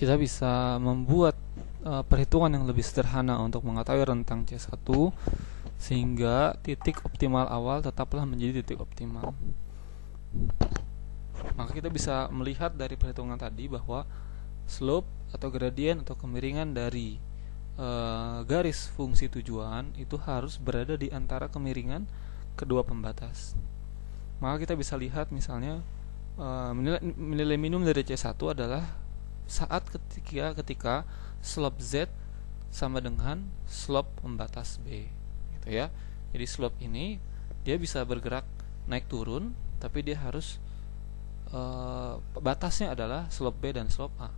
kita bisa membuat perhitungan yang lebih sederhana untuk mengetahui rentang C1, sehingga titik optimal awal tetaplah menjadi titik optimal. Maka kita bisa melihat dari perhitungan tadi bahwa slope atau gradien atau kemiringan dari garis fungsi tujuan itu harus berada di antara kemiringan kedua pembatas. Maka kita bisa lihat misalnya nilai minimum dari C1 adalah saat ketika slope Z sama dengan slope pembatas B, gitu ya. Jadi slope ini dia bisa bergerak naik turun, tapi dia harus batasnya adalah slope B dan slope A.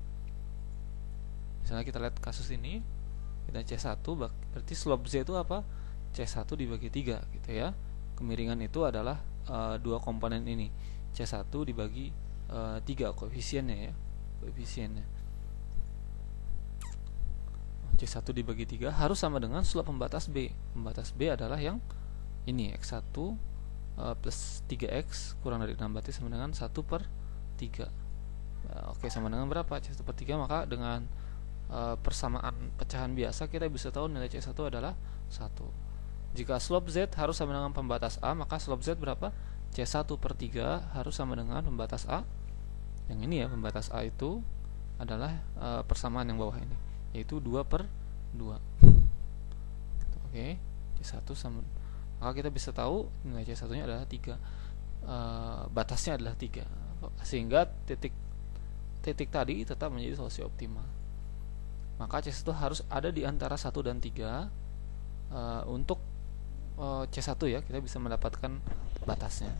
Misalnya kita lihat kasus ini, kita C1 berarti slope Z itu apa? C1 dibagi 3, gitu ya. Kemiringan itu adalah dua komponen ini, C1 dibagi 3 koefisiennya ya, koefisiennya. C1 dibagi 3 harus sama dengan slope pembatas B. Pembatas B adalah yang ini, X1 plus 3X kurang dari 6 berarti sama dengan 1/3. Oke, sama dengan berapa? C1/3. Maka dengan persamaan pecahan biasa kita bisa tahu nilai C1 adalah 1. Jika slope Z harus sama dengan pembatas A, maka slope Z berapa? C1/3 harus sama dengan pembatas A. Yang ini ya, pembatas A itu adalah persamaan yang bawah ini, yaitu 2/2. Oke, C1 sama, maka kita bisa tahu nilai C1 nya adalah 3, batasnya adalah 3, sehingga titik tadi tetap menjadi solusi optimal. Maka C1 harus ada di antara 1 dan 3. Untuk C1 ya, kita bisa mendapatkan batasnya.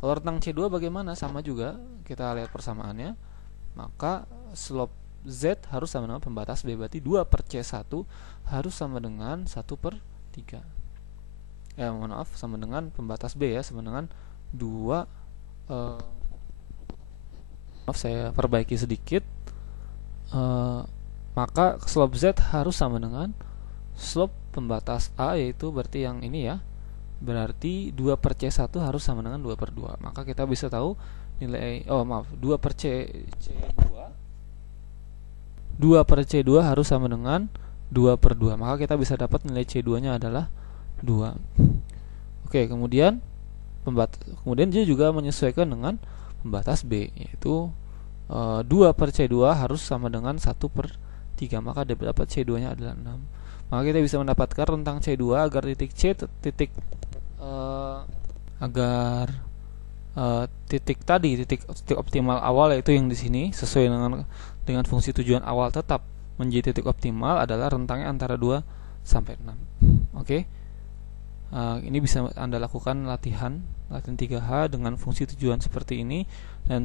Kalau rentang C2 bagaimana? Sama juga, kita lihat persamaannya. Maka slope Z harus sama dengan pembatas B, berarti 2/C1 harus sama dengan 1/3. Mohon maaf, sama dengan pembatas B ya, sama dengan 2. Maaf, saya perbaiki sedikit. Maka slope Z harus sama dengan slope pembatas A, yaitu berarti yang ini ya, berarti 2/C1 harus sama dengan 2/2. Maka kita bisa tahu nilai 2/C2 harus sama dengan 2/2. Maka kita bisa dapat nilai C2 nya adalah 2. Oke, kemudian dia juga menyesuaikan dengan pembatas B, yaitu 2/C2 harus sama dengan 1/3. Maka dapat C2 nya adalah 6. Maka kita bisa mendapatkan rentang C2 agar titik C titik optimal awal, yaitu yang di sini sesuai dengan fungsi tujuan awal tetap menjadi titik optimal, adalah rentangnya antara 2 sampai 6. Oke. Ini bisa Anda lakukan latihan 3H dengan fungsi tujuan seperti ini dan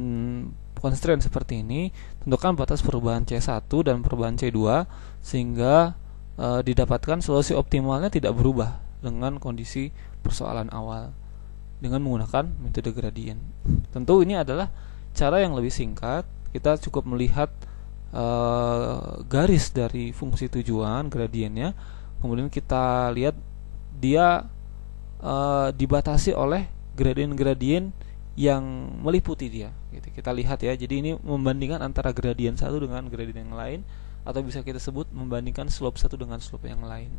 constraint seperti ini. Tentukan batas perubahan C1 dan perubahan C2 sehingga didapatkan solusi optimalnya tidak berubah dengan kondisi persoalan awal dengan menggunakan metode gradien. Tentu ini adalah cara yang lebih singkat. Kita cukup melihat garis dari fungsi tujuan gradiennya, kemudian kita lihat dia dibatasi oleh gradien-gradien yang meliputi dia, gitu. Kita lihat ya, jadi ini membandingkan antara gradien satu dengan gradien yang lain, atau bisa kita sebut membandingkan slope satu dengan slope yang lain.